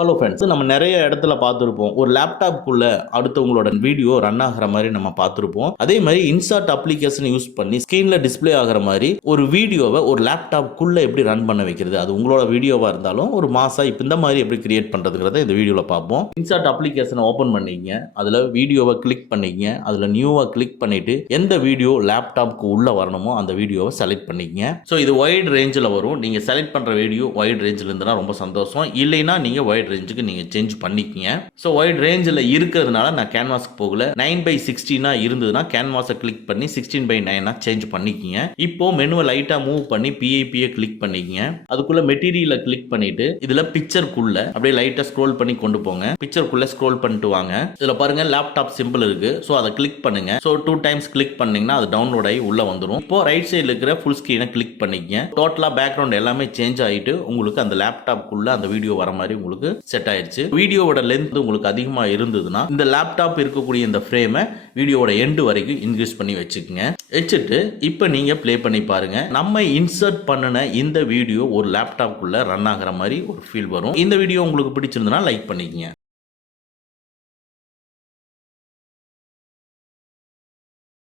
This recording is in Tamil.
ஹலோ ஃப்ரெண்ட்ஸ், நம்ம நிறைய இடத்துல பார்த்துருப்போம். ஒரு லேப்டாப்க்குள்ள அடுத்தவங்களோட வீடியோ ரன் ஆகிற மாதிரி நம்ம பார்த்துருப்போம். அதே மாதிரி இன்சர்ட் அப்ளிகேஷன் யூஸ் பண்ணி ஸ்கிரீன்ல டிஸ்ப்ளே ஆகிற மாதிரி ஒரு வீடியோவை ஒரு லேப்டாப்க்குள்ள எப்படி ரன் பண்ண வைக்கிறது, அது உங்களோட வீடியோவா இருந்தாலும் ஒரு மாசா இப்போ இந்த மாதிரி எப்படி கிரியேட் பண்றதுங்கிறத இந்த வீடியோல பார்ப்போம். இன்சர்ட் அப்ளிகேஷனை ஓபன் பண்ணிக்கங்க, அதுல வீடியோவை கிளிக் பண்ணிக்கங்க, அதுல நியூவா கிளிக் பண்ணிட்டு எந்த வீடியோ லேப்டாப்க்கு உள்ள வரணுமோ அந்த வீடியோவை செலக்ட் பண்ணிக்கங்க. ஸோ இது வைட் ரேஞ்சில் வரும். நீங்க செலக்ட் பண்ற வீடியோ வைட் ரேஞ்சில் இருந்தனா ரொம்ப சந்தோஷம். இல்லைன்னா நீங்க வைட் ரேஞ்சுக்கு நீங்க சேஞ்ச் பண்ணிக்கங்க. ஸோ வைட் ரேஞ்சில் இருக்கிறதுனால நான் கேன்வாஸ்க்கு போகல. 9:16 இருந்ததுன்னா கேன்வாஸை கிளிக் பண்ணி 16:9 சேஞ்ச் பண்ணிக்கங்க. இப்போ மெனுவை லைட்டா மூவ் பண்ணி பிஐபியை கிளிக் பண்ணிக்கங்க. அதுக்குள்ள மெட்டீரியலை கிளிக் பண்ணிட்டு இதுல பிக்சருக்குள்ள அப்படியே லைட்டா ஸ்க்ரோல் பண்ணி கொண்டு போங்க. பிக்சருக்குள்ள ஸ்க்ரோல் பண்ணிட்டு வாங்க. இதுல பாருங்க லேப்டாப் சிம்பிள் இருக்கு. ஸோ அதை கிளிக் பண்ணுங்க. ஸோ 2 டைம்ஸ் கிளிக் பண்ணீங்கன்னா அது டவுன்லோட் ஆகி உள்ள வந்துடும். இப்போ ரைட் சைடில் இருக்கிற ஃபுல் ஸ்கிரீனை கிளிக் பண்ணிக்கங்க. டோட்டலா பேக்ரவுண்ட் எல்லாமே சேஞ்ச் ஆகிட்டு உங்களுக்கு அந்த லேப்டாப்க்குள்ள அந்த வீடியோ வர மாதிரி உங்களுக்கு செட் ஆயிருச்சு. வீடியோவோட லென்த் உங்களுக்கு அதிகமா இருந்ததுன்னா இந்த லேப்டாப் இருக்கக்கூடிய இந்த ஃப்ரேமை வீடியோவோட எண்டு வரைக்கும் இன்க்ரீஸ் பண்ணி வச்சுக்கோங்க. வச்சுட்டு இப்போ நீங்க ப்ளே பண்ணி பாருங்க. நம்ம இன்சர்ட் பண்ணின இந்த வீடியோ ஒரு லேப்டாப்க்குள்ள ரன் ஆகிற மாதிரி ஒரு ஃபீல் வரும். இந்த வீடியோ உங்களுக்கு பிடிச்சிருந்தனா லைக் பண்ணிக்கங்க.